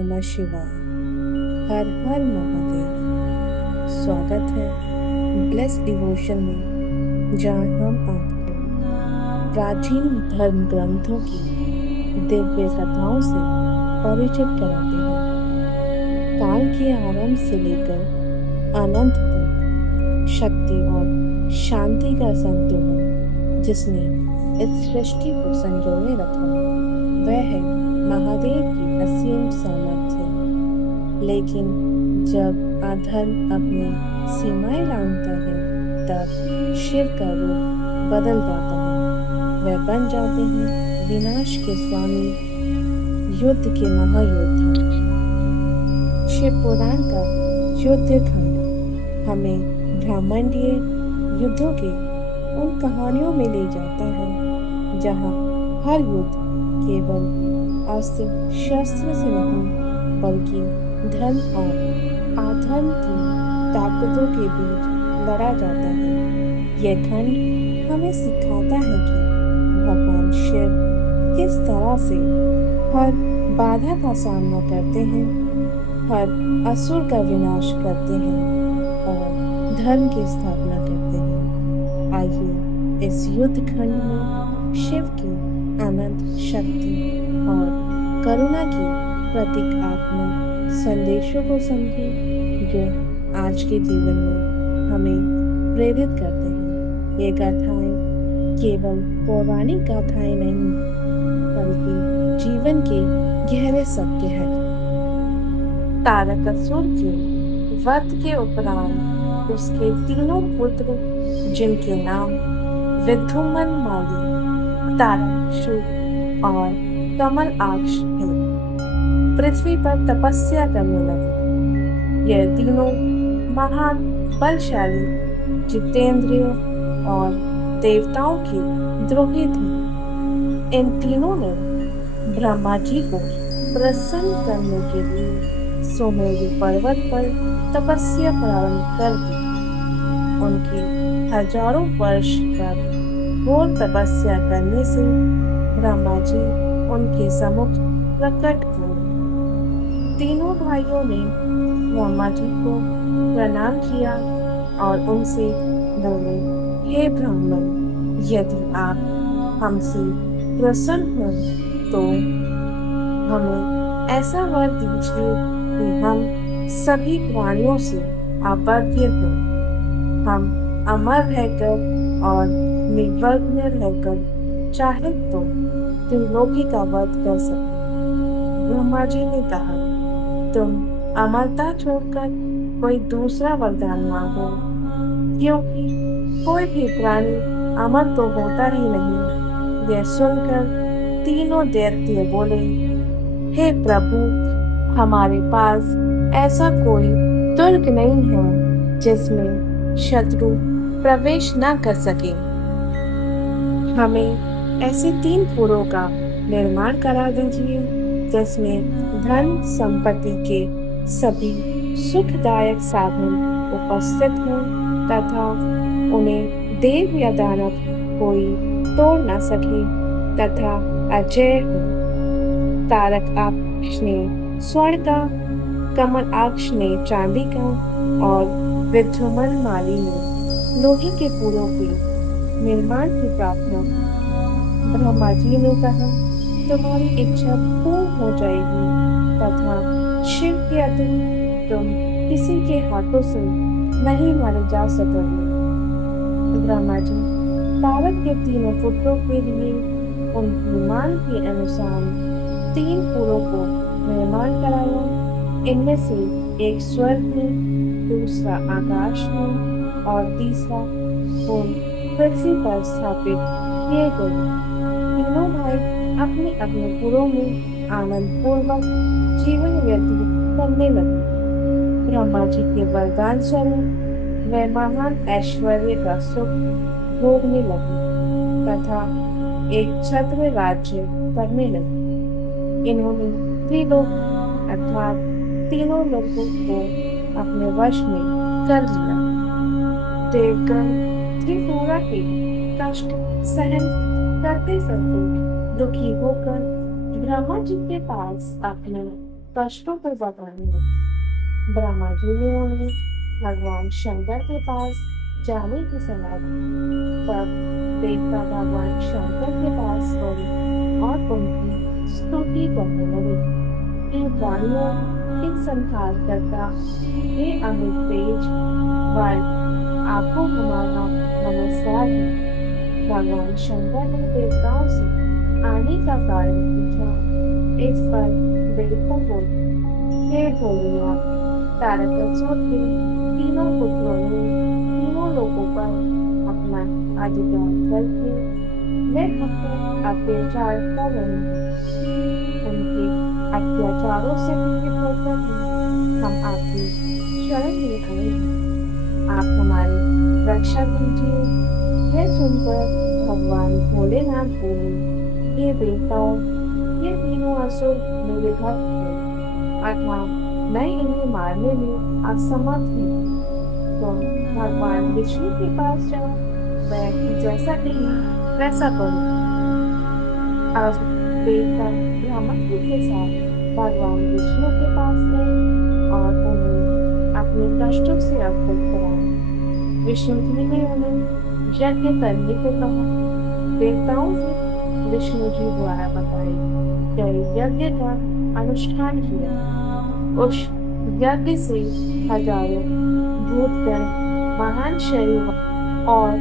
नमः शिवाय। हर हर महादेव। स्वागत है ब्लेस डिवोशन में, जहाँ हम आपको प्राचीन धर्म ग्रंथों की दिव्य कथाओं से परिचित कराते हैं। काल के आरंभ से लेकर अनंत तक शक्ति और शांति का संतुलन जिसने इस सृष्टि को संजोए रखा, वह है महादेव की असीम सामर्थ्य। लेकिन जब अधर्म अपनी सीमाएं लांघता है, तब शिव का रूप बदल जाता है। वह बन जाते हैं विनाश के स्वामी, युद्ध के महायोद्धा। शिव पुराण का युद्ध खंड हमें ब्रह्मांडीय युद्धों के उन कहानियों में ले जाता है, जहाँ हर युद्ध केवल अस्त्र शस्त्र से नहीं, बल्कि धर्म और अधर्म की ताकतों के बीच लड़ा जाता है। यह खंड हमें सिखाता है कि भगवान शिव किस तरह से हर बाधा का सामना करते हैं, हर असुर का विनाश करते हैं और धर्म की स्थापना करते हैं। आइए इस युद्ध खंड में शिव की अनंत शक्ति और करुणा की प्रतीकात्मक संदेशों को समझें, जो आज के जीवन में हमें प्रेरित करते हैं। ये गाथाएं केवल पौराणिक गाथाएं नहीं, बल्कि जीवन के गहरे सत्य हैं। तारकासुर के वध के उपरांत उसके तीनों पुत्र, जिनके नाम विद्युमन माली, तारकासुर और कमलाक्ष थे, पृथ्वी पर तपस्या करने लगे। यह तीनों महान बलशाली, जितेंद्रिय और देवताओं के द्रोही थे। इन तीनों ने ब्रह्मा जी को प्रसन्न करने के लिए सुमेरु पर्वत पर तपस्या प्रारंभ कर दी। उनकी हजारों वर्ष तक घोर तपस्या करने से ब्रह्मा जी उनके सम्मुख प्रकट हुए। तीनों भाइयों ने ब्रह्मा जी को प्रणाम किया और उनसे बोले, हे ब्राह्मण, यदि आप हमसे प्रसन्न हो तो हमें ऐसा वर दीजिए कि हम सभी प्राणियों से आबद्ध हों। हम अमर रहकर और निर्विघ्न रहकर चाहे तो त्रिलोकी का वध कर सकते। ब्रह्मा जी ने कहा, तुम अमरता छोड़कर कोई दूसरा वरदान मांगो, क्योंकि कोई भी प्राणी अमर तो होता ही नहीं। यह सुनकर तीनों दैत्य बोले, हे प्रभु, हमारे पास ऐसा कोई दुर्ग नहीं है जिसमें शत्रु प्रवेश न कर सके। हमें ऐसे 3 पुरों का निर्माण करा दीजिए, जिसमें धन संपत्ति के सभी सुखदायक साधन उपस्थित हों तथा उन्हें देव या दानव कोई तोड़ न सके तथा अजय हो। तारकाक्ष ने स्वर्ण का, कमलाक्ष ने चांदी का और विद्युमन माली ने लोहे के पुरों के निर्माण की प्रार्थना की। ब्रह्मा जी ने कहा, तुम्हारी इच्छा पूर्ण हो जाएगी तथा शिव के अतिरिक्त तुम किसी के हाथों से नहीं मारे जा सकोगे। ब्रह्मा जी तारक के तीनों पुत्रों के लिए उन विमान के अनुसार 3 पुरों को निर्माण कराया। इनमें से एक स्वर्ग में, दूसरा आकाश में और तीसरा पृथ्वी पर स्थापित किए गए। तीनों भाई अपने अपने पुरों में आनंद पूर्वक जीवन व्यतीत करने लगे। ब्रह्मा जी के वरदान स्वरूप वे महान ऐश्वर्य का सुख भोगने लगे तथा एक छत्र राज्य करने लगे। इन्होंने त्रिलोक अर्थात तीनों लोगों को अपने वश में कर लिया। देवगण त्रिपुरा के कष्ट सहन करते करते दुखी होकर ब्रह्मा जी के पास अपने कष्टों पर बताने लगे। ब्रह्मा जी ने उन्हें भगवान शंकर के पास जाने की सलाह दी। तब देवता भगवान शंकर के पास गए और उनकी स्तुति करने लगे। हे प्राणियों, हे संहारकर्ता, हे अमित तेज वाले, आपको हमारा नमस्कार है। भगवान शंकर ने देवताओं से आने का कारण पूछा। इस पर देवता बोले, हे भोलेनाथ, तारकासुर के तीनों पुत्रों ने तीनों लोगों पर अपना अधिकार करके वे हम पर अत्याचार कर रहे हैं। उनके अत्याचारों से पीड़ित होकर हम आपकी शरण में आए हैं। आप हमारी रक्षा कीजिए। यह सुनकर भगवान भोलेनाथ बोले, ये देवताओं, ये तीनों असुर मेरे भक्त हैं, अर्थात मैं इन्हें मारने में असमर्थ हूँ। तो भगवान विष्णु के पास जाओ, मैं जैसा कहीं वैसा करूँ। अब देवता ब्रह्मांड के साथ भगवान विष्णु के पास गए और उन्हें अपने कष्टों से अवगत कराया। विष्णु जी ने उन्हें यज्ञ करने को कहा। देवताओं से विष्णु जी द्वारा बताए गए यज्ञ का अनुष्ठान किया। उस यज्ञ से हजारों भूतगण, महान शरीर और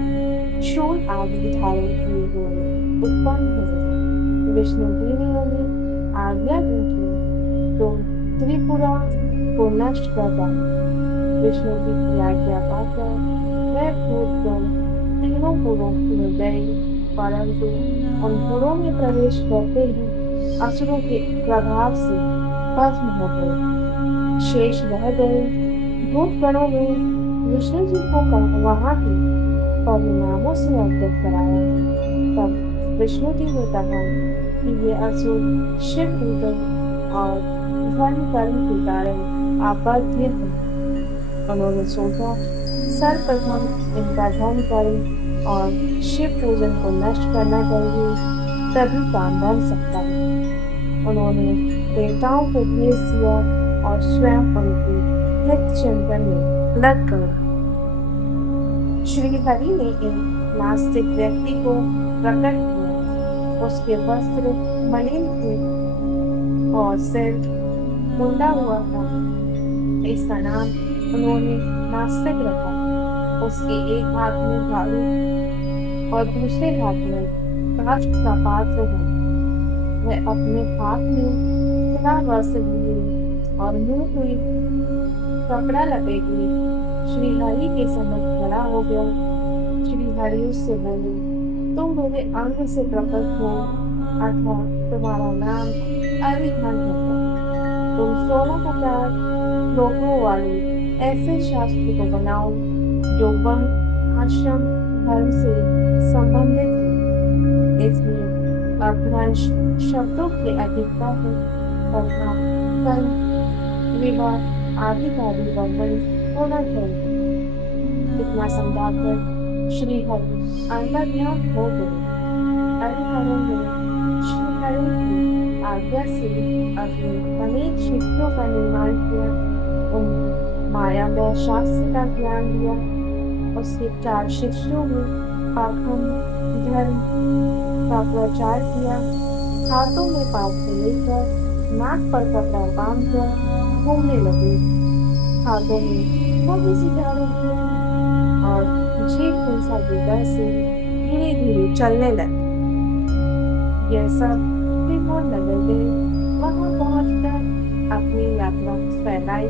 शूल आदि धारण किए हुए उत्पन्न हुए। विष्णु जी ने उन्हें आज्ञा दी कि तुम त्रिपुरा को नष्ट कर डालो। विष्णु जी की आज्ञा पाकर वह भूतगण तीनों पुरों में गए, परंतु उन पुरों में प्रवेश करते ही असुरों के प्रभाव से भस्म हो गए। शेष रह गए भूतगणों में विष्णु जी को वहां के परिणामों से अवगत कराया। तब विष्णु जी ने कहा कि ये असुर शिव पूजन और धर्म कर्म के कारण आबद्ध हैं। उन्होंने सोचा सर्वप्रथम इनका धर्म कर्म और शिव पूजन को नष्ट करना चाहिए, तभी काम बन सकता है। उन्होंने देवताओं को भेज दिया और स्वयं उनके हित चिंतन में लग गए। श्री हरि ने एक नास्तिक व्यक्ति को प्रकट किया। उसके वस्त्र मलिन थे और सिर मुंडा हुआ था। इसका नाम उन्होंने नास्तिक रखा। उसके एक हाथ में झाड़ू और दूसरे हाथ में कांच का पात्र है। वह अपने हाथ में खुला वस्त्र लिए और मुंह में कपड़ा लपेटे श्री हरि के समक्ष खड़ा हो गया। श्री हरि उससे बोले, तुम मेरे अंग से प्रकट हो, अर्थात तुम्हारा नाम अरिहंत है। तुम 16,000 श्लोकों वाले ऐसे शास्त्र को बनाओ जो वन आश्रम धर्म से संबंधित है। इसलिए अपभ्रंश शब्दों की अधिकता है तथा कर्म, विवाह आदि का भी वर्णन होना चाहिए। इतना समझाकर श्री हरि अंतर्ध्यान हो गए। हरिहरों ने श्री हरि की आज्ञा से अपने अनेक शिष्यों का निर्माण किया। उन्हें मायामय शास्त्र का ज्ञान दिया। उसके 4 शिष्यों ने पाखंड धर्म का प्रचार किया। हाथों में पात्र लेकर नाक पर कपड़ा बांधकर घूमने लगे। हाथों में मोटी सितारों किया और जीभ हिंसा के डर से धीरे धीरे चलने लगे। यह सब त्रिपुर नगर गए। वहां पहुंचकर अपनी यात्रा फैलाई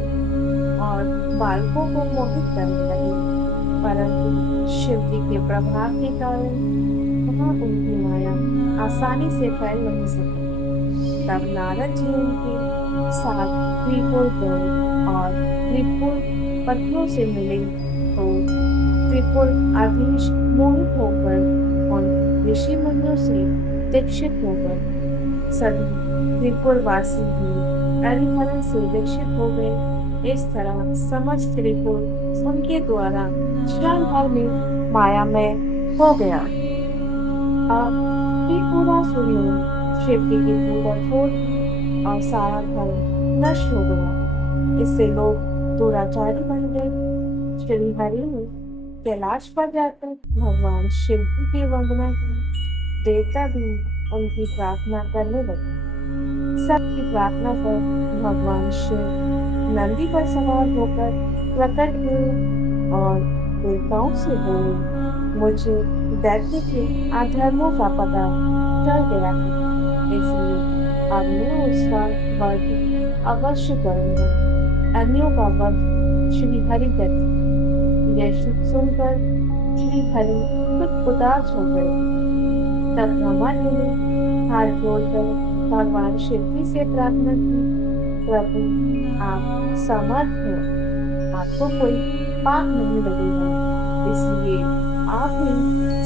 और बालकों को मोहित करने लगे, परंतु शिव जी के प्रभाव के कारण वहां उनकी माया आसानी से फैल नहीं सकी। तब नारद जी उनके साथ त्रिपुर गए और त्रिपुर पत्नियों से मिले तो त्रिपुर अधीश मोहित होकर उन ऋषि मुनियों से दीक्षित हो गए। सभी त्रिपुर वासी भी हरिहर से दीक्षित हो गए। इस तरह समस्त त्रिपुर उनके द्वारा क्षण भर में मायामय हो गया। अब त्रिपुरा सूर्य शिव जी की पूजा छोड़ और सारा धर्म नष्ट हो गया। इससे लोग दुराचारी बन गए। श्री हरि ने कैलाश पर जाकर भगवान शिव की वंदना की। देवता भी उनकी प्रार्थना करने लगे। सबकी प्रार्थना पर भगवान शिव नंदी पर सवार होकर प्रकट हुए और देवताओं से बोले, मुझे दैत्य के अधर्मों का पता चल गया है, इसलिए अब मैं उसका वध अवश्य करूंगा। अन्यों का वध श्री हरि करते। यह सुनकर श्री हरि कुछ उदास हो गए। तब ब्रह्मा जी ने हाथ जोड़कर भगवान शिव जी से प्रार्थना की, प्रभु आप समर्थ हैं, आपको कोई पाप नहीं लगेगा, इसलिए आप ही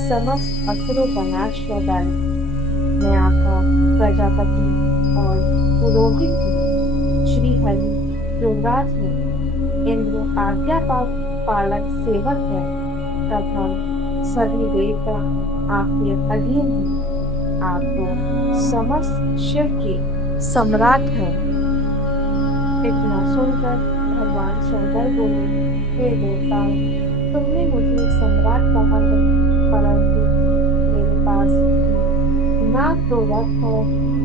समस्त असुरों का नाश कर डालें। मैं आपका प्रजापति और पुरोहित हूँ। श्री हरि युवराज हैं, इंद्र आज्ञा पालक सेवक है। तब हम सभी देवता आपके अधीन हैं। आप तो समस्त शिव के सम्राट हैं। इतना सुनकर भगवान शंकर बोले, हे देवताओं, तुमने मुझे सम्राट कहा है, परंतु मेरे पास ना तो रथ है,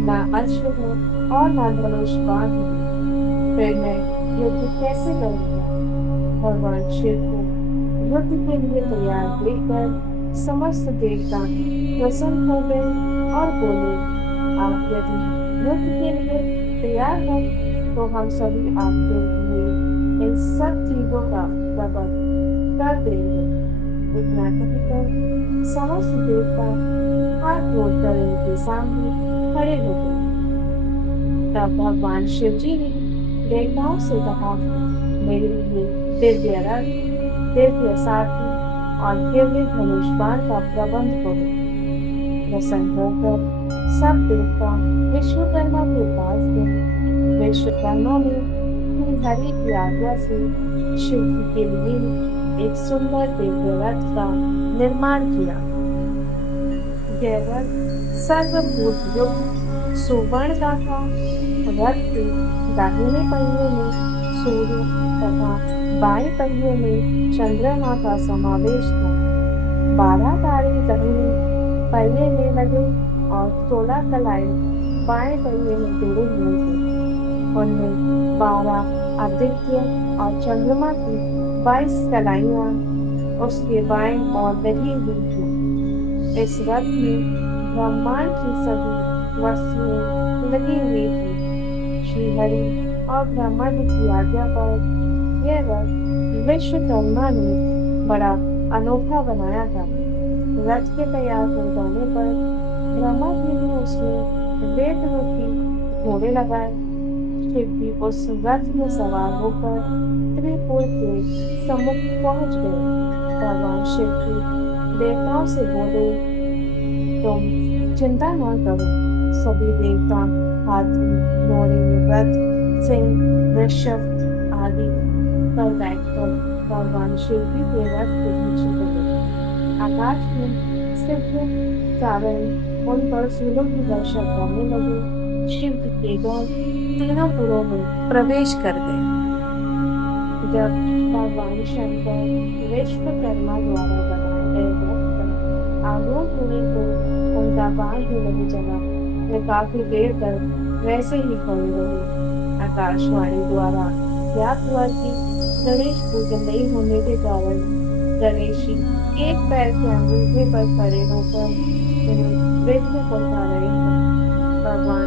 ना अश्व है और ना धनुष बाण है। फिर मैं युद्ध कैसे करूंगा? भगवान शिव को युद्ध के लिए तैयार देखकर समस्त देवता प्रसन्न हो गए और बोले, आप यदि युद्ध के लिए तैयार हैं तो हम सभी आपके लिए इन सब चीजों का प्रबंध कर देंगे। इतना कहकर समस्त देवता हाथ जोड़कर इनके सामने खड़े हो गए। तब भगवान शिव जी ने देवताओं से कहा, मेरे लिए दिव्य रथ, दिव्य सारथी और दिव्य धनुष बाण का प्रबंध करो। प्रसन्न होकर सब देवता विश्वकर्मा के पास गए। विश्वकर्मा ने श्री हरि की आज्ञा से शिव जी के लिए एक सुंदर दिव्य रथ का निर्माण किया। यह रथ सर्वभूत युक्त सुवर्ण का था। रथ के दाहिने पहिए में सूर्य तथा बाएं पहिए में चंद्रमा का समावेश था। 12 तारे दाहिने पहिए में लगे और 16 कलाई बाएं पहिए में जुड़े हुए थे। उनमें 12 आदित्य और चंद्रमा की 22 कलाइयां उसके बाएं और लगी हुई थी। इस रथ में ब्रह्मांड की सभी वस्तुएं लगी हुई थी। श्री हरि और ब्रह्मा जी की आज्ञा पर यह रथ विश्वकर्मा ने बड़ा अनोखा बनाया था। रथ के तैयार हो जाने पर ब्रह्मा जी ने उसमें वेद रूपी घोड़े लगाए। शिव जी उस रथ में सवार होकर त्रिपुर के सम्मुख पहुंच गए। भगवान शिव जी देवताओं से बोले, तुम चिंता न करो। सभी देवता हाथी, घोड़े, रथ, सिंह, वृषभ आदि पर बैठकर भगवान शिव जी के रथ के पीछे चले। आकाश में सिद्ध चारण उन पर फूलों की वर्षा करने लगे। शिव जी के गण तीनों पुरों में प्रवेश कर गए। जब भगवान शंकर विश्वकर्मा द्वारा बनाए गए रथ पर आरोहण होने को उनका बाण भी नहीं चला। वे काफी देर तक वैसे ही खड़े रहे। आकाशवाणी द्वारा ज्ञात हुआ कि गणेश पूजन नहीं होने के कारण गणेश जी एक पैर के अंगूठे पर खड़े होकर उन्हें विघ्न पहुंचा रहे हैं। भगवान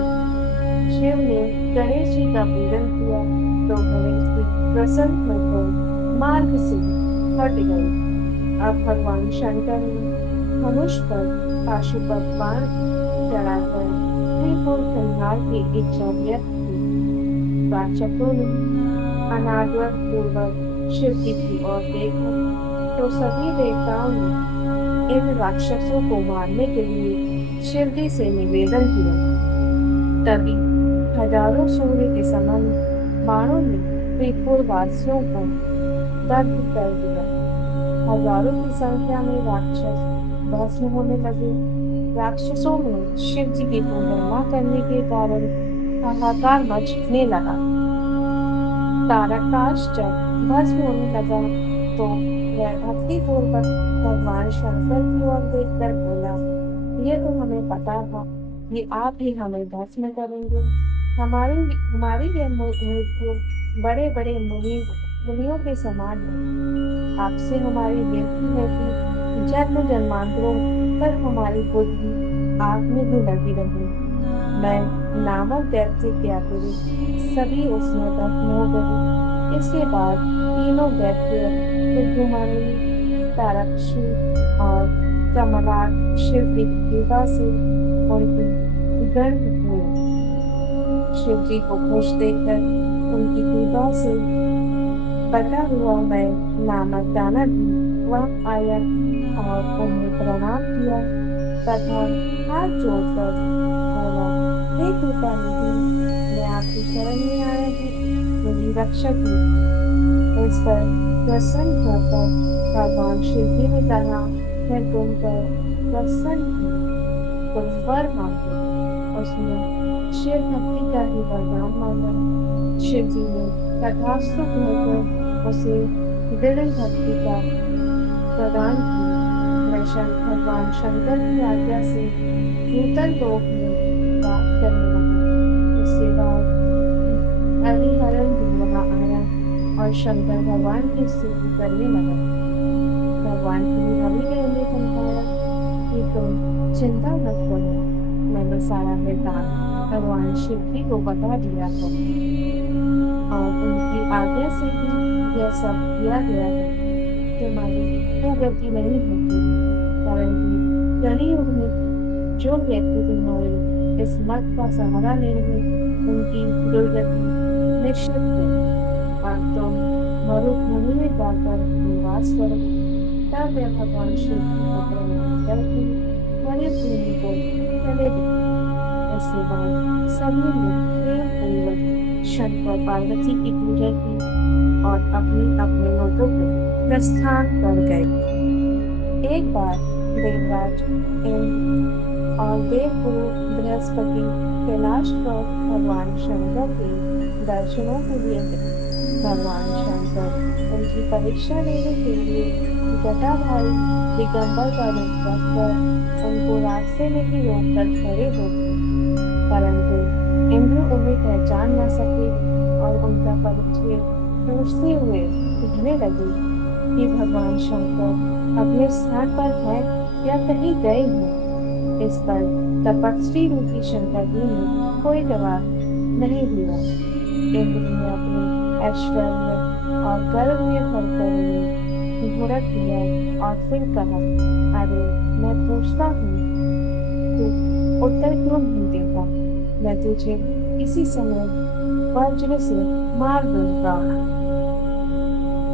शिव ने गणेश जी का पूजन किया तो गणेश जी प्रसन्न होकर मार्ग से हट गए। अब भगवान शंकर ने धनुष पर पाशुपत बाण चढ़ाकर त्रिपुर संहार की इच्छा व्यक्त की। राक्षसों ने अनादर पूर्वक शिव जी की ओर देखा तो सभी देवताओं ने इन राक्षसों को मारने के लिए शिव जी से निवेदन किया। तभी हजारों सूर्य के समान बाणों ने त्रिपुर वासियों को दग्ध कर दिया। हजारों की संख्या में राक्षस भस्म होने लगे। राक्षसों में शिव जी की पूजा न करने के कारण हाहाकार मचने लगा। तारकाश जब भस्म होने लगा तो वह भक्तिपूर्वक भगवान शंकर की ओर देखकर बोला, ये तो हमें पता था कि आप ही हमें भस्म करेंगे। हमारी हमारी यह मृत्यु बड़े बड़े मुनियों के समान है। आपसे हमारी विनती है कि जन्म जन्मांतरों तक हमारी बुद्धि आप में ही लगी रहे। मैं नामक दैत्य के अतिरिक्त सभी उसमें दग्ध हो गए। इसके बाद तीनों दैत्य कुदुमणि, तारक्षी और कमलाट शिव की कृपा से उनकी गर्भ हुए। शिव जी को खुश देखकर उनकी कृपा से बटा हुआ मैं नामक दानव भी वहाँ आया और उन्हें प्रणाम किया तथा हाथ जोड़कर बोला, हे कृपा निधि, मैं आपकी शरण में आया हूँ, मेरी रक्षा कीजिए। इस पर प्रसन्न होकर भगवान शिव जी ने कहा, मैं तुम पर प्रसन्न हूँ, तुम वर मांगो। उसने शिव भक्ति का ही वरदान मांगा। शिव जी ने तथास्तु कहकर उसे दृढ़ भक्ति का प्रदान किया। मैं भगवान शंकर की आज्ञा से नूतन लोक में वास करने लगा। उसके बाद हरिहरन भी वहाँ आया और शंकर भगवान की स्तुति करने लगा। भगवान की हरि ने उन्हें समझाया कि तुम चिंता मत करो, मैंने सारा वृतांत भगवान शिव जी को बता दिया है और उनकी आज्ञा से ही यह सब किया गया है। तुम्हारी कुगति नहीं होती, परंतु कलियुग में जो व्यक्ति तुम्हारे इस मत का सहारा लेंगे उनकी दुर्गति निश्चित है। और तुम मरुभूमि में जाकर निवास करो। तब वे भगवान शिव की प्रणाम करके मरुभूमि को चले गए। इसके बाद सभी ने प्रेम पूर्वक शंकर पार्वती की पूजा की और अपने अपने लोगों को प्रस्थान कर गए। एक बार देवराज इंद्र और देवगुरु बृहस्पति कैलाश पर भगवान शंकर के दर्शनों के लिए गए। भगवान शंकर उनकी परीक्षा लेने के लिए जटाधारी दिगंबर का रूप रखकर उनको रास्ते में ही रोककर खड़े हो गए, परंतु इंद्र उन्हें पहचान न सके और उनका परिचय पूछते हुए कहने लगे कि भगवान शंकर अपने स्थान पर है या कहीं गए हैं। इस पर तपस्वी रूपी शंकर जी ने कोई जवाब नहीं दिया। इंद्र ने अपने ऐश्वर्य और गर्व में भरकर उन्हें घूरत दिया और फिर कहा, अरे मैं पूछता हूँ, तू उत्तर क्यों नहीं देता? मैं तुझे इसी समय वज्र से मार दूंगा,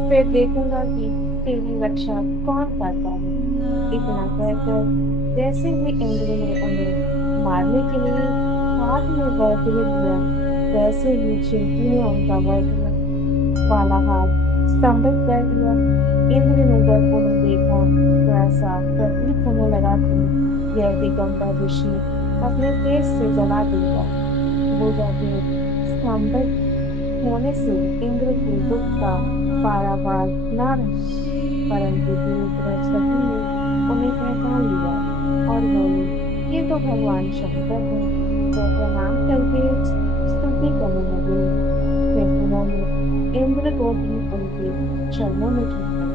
फिर देखूंगा कि तेरी रक्षा कौन करता है। इतना कहकर जैसे ही इंद्र ने उन्हें मारने के लिए हाथ में वज्र दिया, वैसे ही शिल्पी ने उनका वज्र वाला हाथ स्तंभित कर दिया। इंद्र ने जब उन्हें देखा तो ऐसा प्रतीत होने लगा कि यह दिगंबर ऋषि अपने तेज से जला देगा। वो जब स्तंभित होने से इंद्र के दुख का पारावार न रहा, परंतु गुरु बृहस्पति ने उन्हें पहचान लिया और बोले, ये तो भगवान शंकर है। तो प्रणाम करके स्तुति करने लगे। फिर उन्होंने इंद्र को भी उनके चरणों में झुकाया।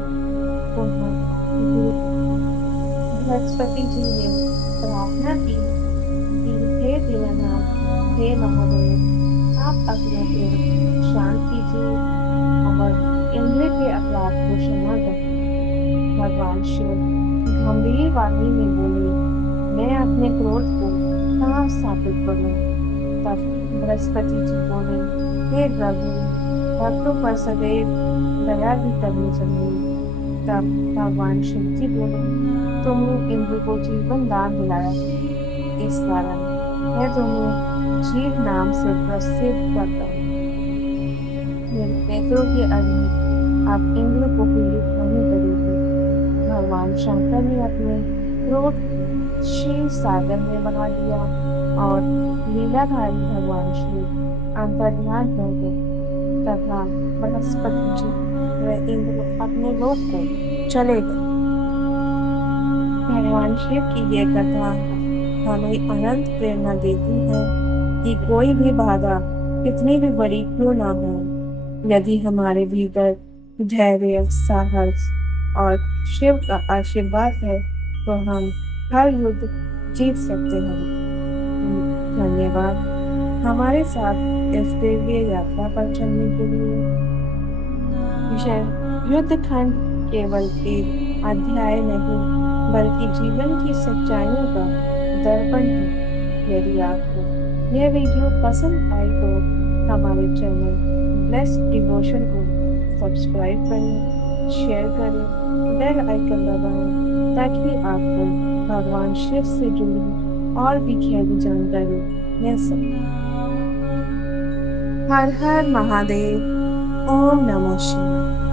बृहस्पति जी ने प्रार्थना की कि हे दीननाथ, हे महादेव, आप अपना प्रेम शांत कीजिए और इंद्र के अपराध को क्षमा करें। भगवान शिव गंभीर वाणी में बोले, मैं अपने क्रोध को कहाँ स्थापित करूं? तब बृहस्पति जी बोले, हे प्रभु, भक्तों पर सदैव दया भी करनी चाहिए। तब भगवान शिव जी बोले, तुमने इंद्र को जीवन दान दिलाया, इस कारण मैं तुम्हें जीव नाम से प्रसिद्ध करता हूँ। मेरे नेत्रों की अग्नि अब इंद्र को पीड़ित नहीं करेगी। भगवान शंकर ने अपने क्रोध को क्षीर सागर में बना दिया और लीलाधारी भगवान शिव अंतर्ध्यान हो गए। तथा बृहस्पति जी व इंद्र अपने लोक को चले गए। भगवान शिव की यह कथा हमें अनंत प्रेरणा देती है कि कोई भी बाधा कितनी भी बड़ी क्यों ना हो, यदि हमारे भीतर धैर्य, साहस और शिव का आशीर्वाद है तो हम हर युद्ध जीत सकते हैं। धन्यवाद हमारे साथ इस दिव्य यात्रा पर चलने के लिए। विषय युद्धखंड केवल एक अध्याय नहीं बल्कि जीवन की सच्चाइयों का दर्पण है। यदि आपको यह वीडियो पसंद आई तो हमारे चैनल ब्लेस्ड डिवोशन को सब्सक्राइब करें, शेयर करें, बेल आइकन दबाएं ताकि आपको भगवान शिव से जुड़ी और भी गहरी जानकारी मिल सके। हर हर महादेव। ओम नमः शिवाय।